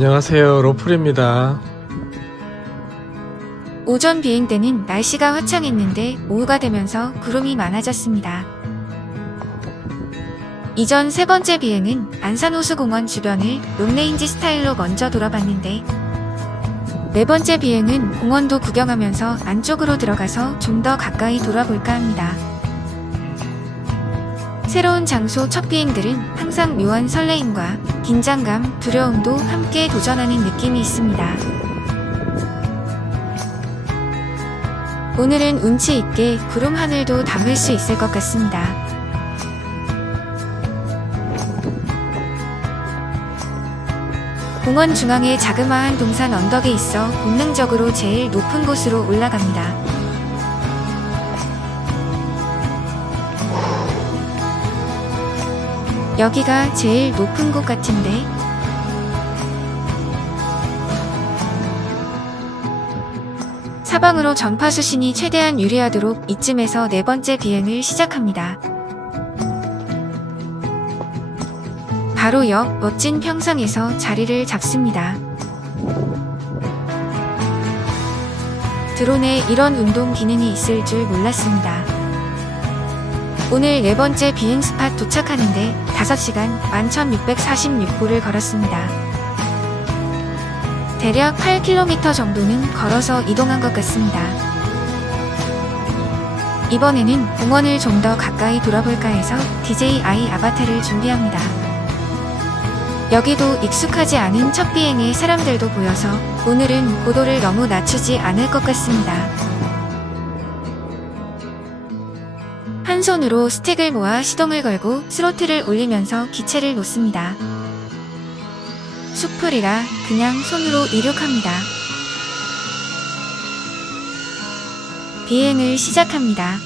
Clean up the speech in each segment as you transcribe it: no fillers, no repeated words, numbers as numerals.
안녕하세요, 로플입니다. 오전 비행 때는 날씨가 화창했는데 오후가 되면서 구름이 많아졌습니다. 이전 세 번째 비행은 안산호수공원 주변을 롱레인지 스타일로 먼저 돌아봤는데 네 번째 비행은 공원도 구경하면서 안쪽으로 들어가서 좀 더 가까이 돌아볼까 합니다. 새로운 장소 첫 비행들은 항상 묘한 설레임과 긴장감, 두려움도 함께 도전하는 느낌이 있습니다. 오늘은 운치 있게 구름 하늘도 담을 수 있을 것 같습니다. 공원 중앙에 자그마한 동산 언덕에 있어 본능적으로 제일 높은 곳으로 올라갑니다. 여기가 제일 높은 곳 같은데 사방으로 전파 수신이 최대한 유리하도록 이쯤에서 네 번째 비행을 시작합니다. 바로 옆 멋진 평상에서 자리를 잡습니다. 드론에 이런 운동 기능이 있을 줄 몰랐습니다. 오늘 네 번째 비행 스팟 도착하는데 5시간 11,646보를 걸었습니다. 대략 8km 정도는 걸어서 이동한 것 같습니다. 이번에는 공원을 좀 더 가까이 돌아볼까 해서 DJI 아바타를 준비합니다. 여기도 익숙하지 않은 첫 비행의 사람들도 보여서 오늘은 고도를 너무 낮추지 않을 것 같습니다. 한 손으로 스틱을 모아 시동을 걸고 스로틀을 올리면서 기체를 놓습니다. 숲풀이라 그냥 손으로 이륙합니다. 비행을 시작합니다.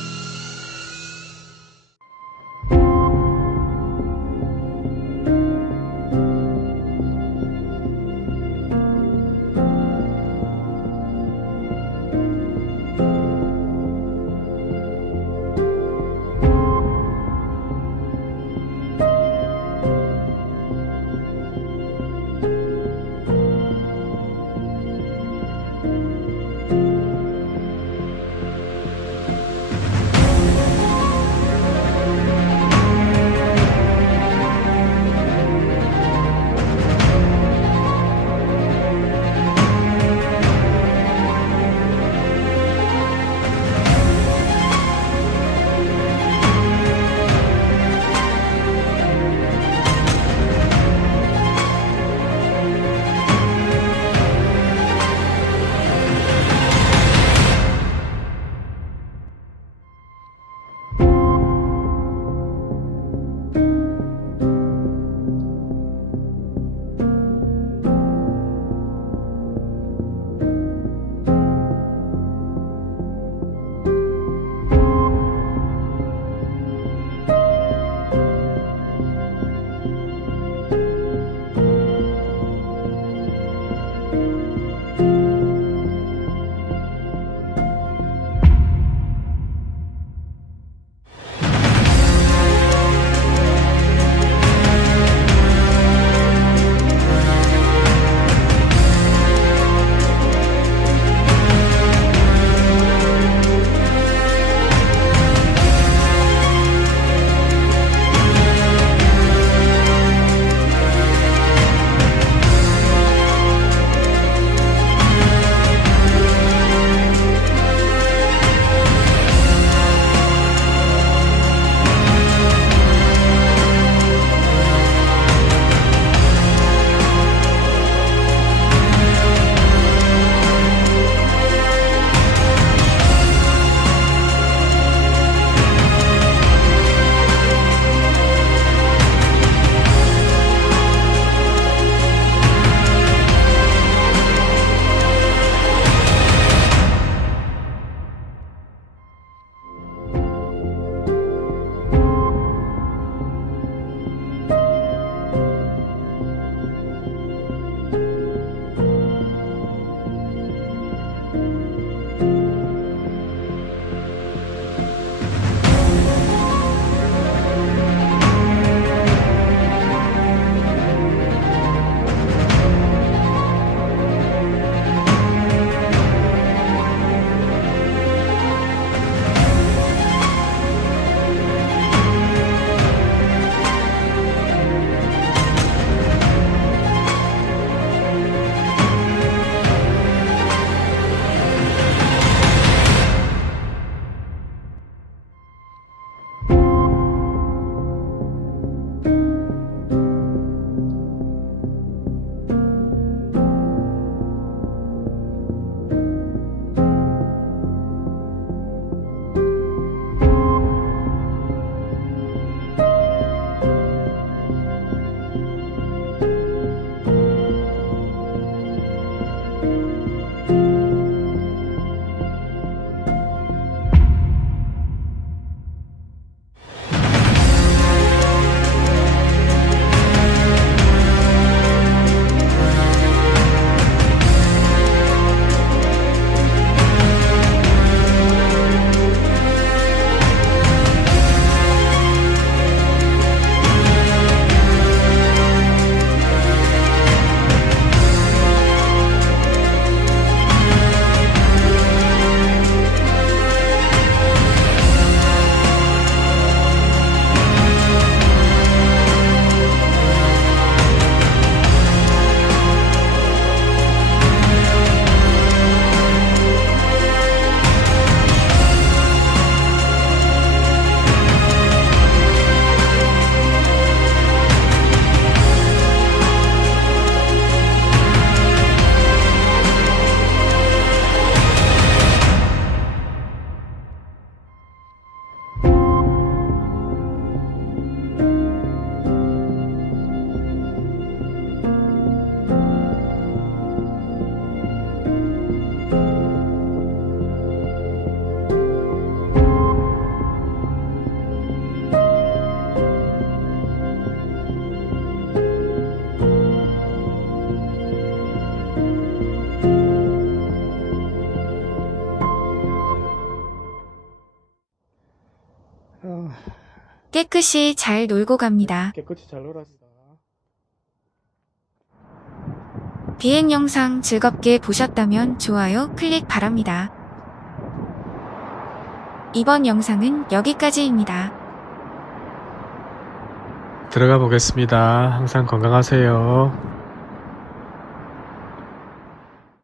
깨끗이 잘 놀고 갑니다. 깨끗이 잘 놀았습니다. 비행 영상 즐겁게 보셨다면 좋아요 클릭 바랍니다. 이번 영상은 여기까지입니다. 들어가 보겠습니다. 항상 건강하세요.